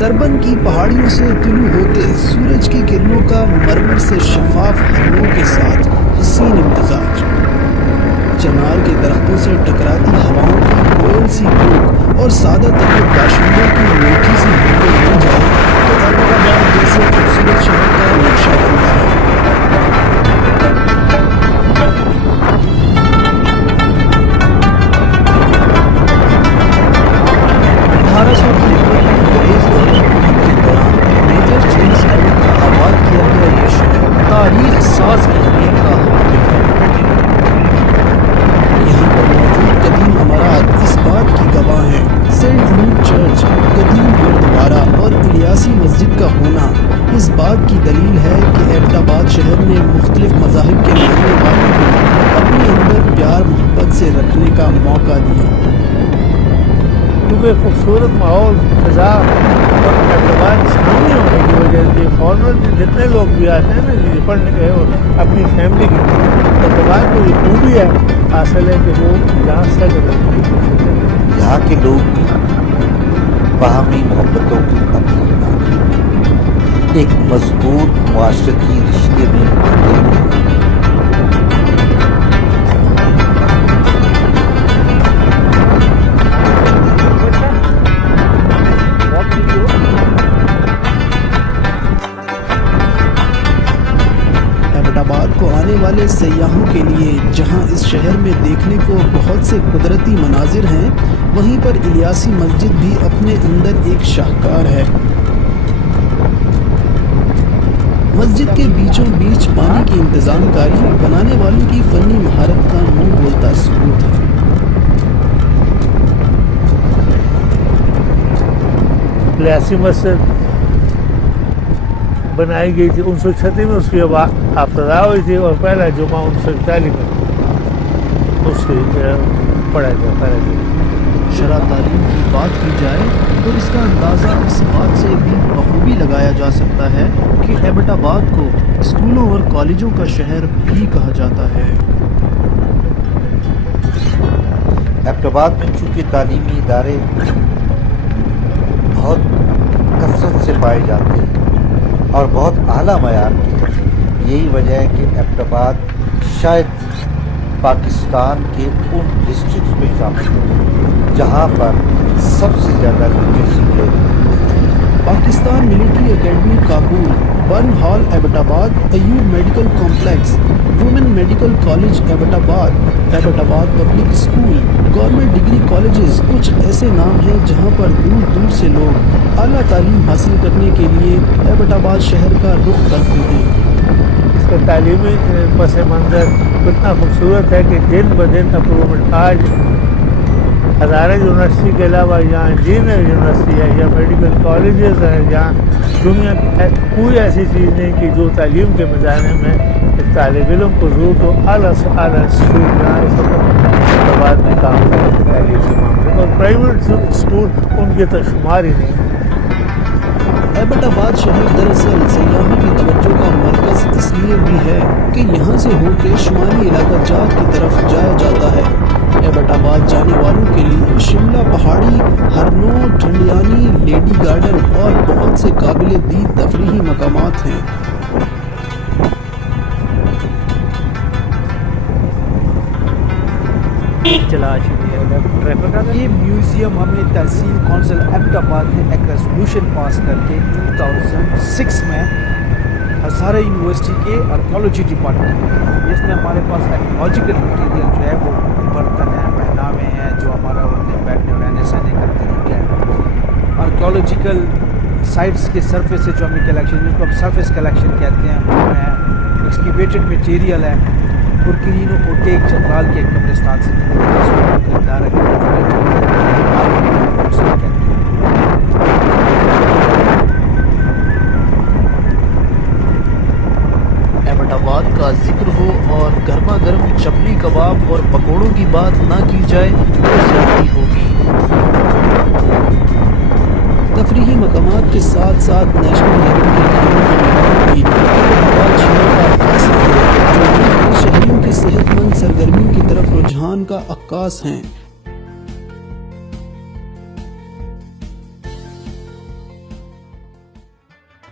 सरबन की पहाड़ियों से तुलू होते सूरज की किरणों का मरमर से शफाफ हलवों के साथ हसीन इम्तिजाज, चनार के दरख्तों से टकराती हवाओं की कोयल सी कूक और सादा तरीके बाशिंदों की मीठी सी हरकत मिल जाए तो हैदराबाद जैसे खूबसूरत शहर का नक्शा बनता है। 1853 में अंग्रेज दौरे हुकूमत के दौरान मेजर जेम्स एडम का आबाद किया गया ये शहर तारीख साज अहमियत का हामिल है। यहाँ पर मौजूद कदीम इमारत इस बात की गवाह हैं। सेंट लूक चर्च, कदीम गुरुद्वारा और इलियासी मस्जिद का होना इस बात की दलील है कि एबटाबाद शहर ने मुख्तलिफ मज़ाहिब के मानने वालों को अपने अंदर प्यार मोहब्बत से रखने का मौका दिया। क्योंकि खूबसूरत माहौल फ़ज़ा और एबटाबाद इस्लामी होने की वजह से फॉरनर जितने लोग भी आते हैं ना ये पढ़ने के और अपनी फैमिली की एबटाबाद को ये खूबी है हासिल है कि वो यहाँ से यहाँ के लोग बाहमी मोहब्बतों की तब्दील एक मजबूत मुआशरती रिश्ते में एबटाबाद को आने वाले सयाहों के लिए जहां इस शहर में देखने को बहुत से कुदरती मनाजिर हैं, वहीं पर इलियासी मस्जिद भी अपने अंदर एक शाहकार है। मस्जिद के बीचों बीच पानी की इंतजामकारी बनाने वालों की फनी महारत का मुंह बोलता सबूत है। इलियासी मस्जिद बनाई गई थी 1936 में, उसकी इब्तिदा हुई थी और पहला जुमा 1941 में उसकी पढ़ा गया पहले। शरअ तालीम की बात की जाए तो इसका अंदाज़ा इस बात से भी बखूबी लगाया जा सकता है कि एबटाबाद को स्कूलों और कॉलेजों का शहर भी कहा जाता है। एबटाबाद में चूँकि तालीमी इदारे बहुत कसरत से पाए जाते हैं और बहुत आला मयार के, यही वजह है कि एबटाबाद शायद पाकिस्तान के उन डिस्ट्रिक्ट में शामिल है जहाँ पर सबसे ज़्यादा लिटरेसी है। Pakistan military academy Kabul, burn hall Abbottabad, Ayub medical complex, women medical college Abbottabad, Abbottabad public school, government degree colleges कुछ ऐसे नाम हैं जहां पर दूर दूर से लोग आला तालीम हासिल करने के लिए एबटाबाद शहर का रुख करते हैं। इसका तालीमी पस मंज़र इतना खूबसूरत है कि दिन ब दिन अप्रूवमेंट आज हज़ारे यूनिवर्सिटी के अलावा यहाँ इंजीनियर यूनिवर्सिटी है या मेडिकल कॉलेजेस हैं, जहाँ दुनिया की कोई ऐसी चीज़ नहीं कि जो तालीम के मैदान में तालिब इल्म को ज़रूरत हो आला से आला स्कूल यहाँ इस वक्त बाद में काम करते तालीम के मामले और प्राइवेट स्कूल उनके तो शुमार ही नहीं। एबटाबाद शहर दरअसल सयाहों की तवज्जो का मरकज़ इसलिए भी है कि यहाँ से होकर शुमाली इलाका जात की तरफ जाया जाता है। एबटाबाद जाने वालों के लिए शिमला पहाड़ी, हरनों, ठंडियानी, लेडी गार्डन और बहुत से काबिल दीद तफरीही मकामात हैं। ये म्यूज़ियम हमें तहसील कौंसिल एबटाबाद ने एक रेजोल्यूशन पास करके 2006 में हज़ारा यूनिवर्सिटी के आर्कियोलॉजी डिपार्टमेंट में, जिसमें हमारे पास आर्कियोलॉजिकल मटीरियल जो है वो बर्तन हैं, पहनावे हैं, जो हमारा उठने बैठने और रहने सहने का तरीका है। आर्कियोलॉजिकल साइट्स के सरफेस से जो हमें कलेक्शन, जिनको हम सरफेस कलेक्शन कहते हैं, वो है एक्सकेवेटेड मटीरियल है। बुरकीनों को टेक चंद्राल के कब्रिस्तान से एबटाबाद का जिक्र हो और गर्मा गर्म चपली कबाब और पकोड़ों की बात ना की जाए तो ज़्यादती होगी। तफरीही मकामात के साथ साथ नेशनल लेवल के खेलों के मैदान भी एबटाबाद शहर का खास है, जो शहरियों की सेहतमंद सरगर्मियों की तरफ रुझान का अक्कास हैं।